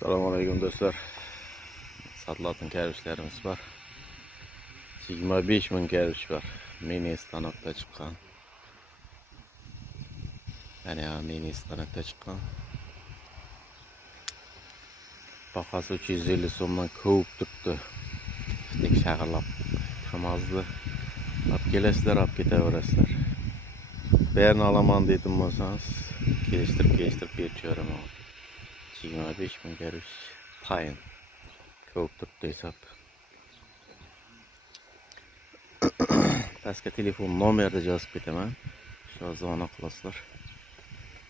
Selamünaleyküm dostlar. Satılan kervişlerimiz var. 25 bin kerviş var. Mini stanokta çıkan. Mini stanokta çıkan. Bakası 250 so'mdan ko'p turibdi. Tek shag'irlab kamazdi. Olib kelasizlar, olib ketaverasizlar. Ba'rini olaman dedim bo'lsangiz, kelishtirib berib yuboraman. 25 bin kervish tayin. Ko'p turibdi hisob. Pastga telefon nomerni yozib ketaman. Shu zona qilasizlar.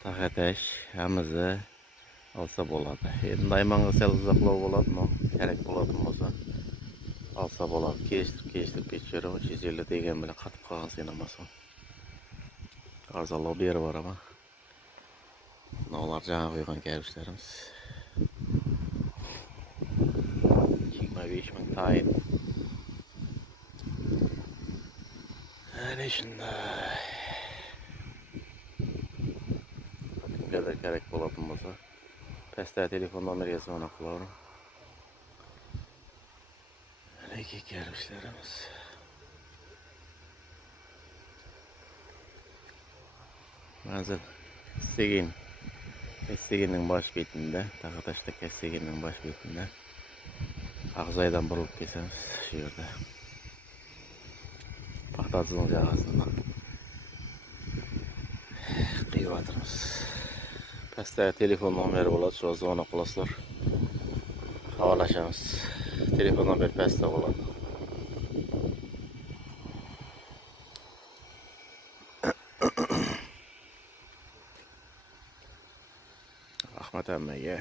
Taxatash hamiza olsa bo'ladi. Endi daymanga sal uzoqlab bo'ladi, kerak bo'ladigan bo'lsa olsa bo'ladi. Kelishtirib ketishiraman. 350 degan bilan qatib qolgan senamasan. Arzonlab berib boraman. Ular жаңа qo'ygan kervishlarimiz. 25 ming tayin. Ana shunday. Kimgadir kerak bo'ladigan bo'lsa, pastda telefon nomeriga so'na qilaman. Lekin kervishlarimiz. Manzil Kesseginning bosh betida, Taxatashda Kesseginning bosh betida. Ag'zoydan burilib kesamiz shu yerda. Paxtachining jag'asidan qiyib pastda telefon nomeri bo'ladi, shu zona qilasizlar. Havolashamiz. Telefon nomeri pastda bo'ladi. Rahmat hammaga.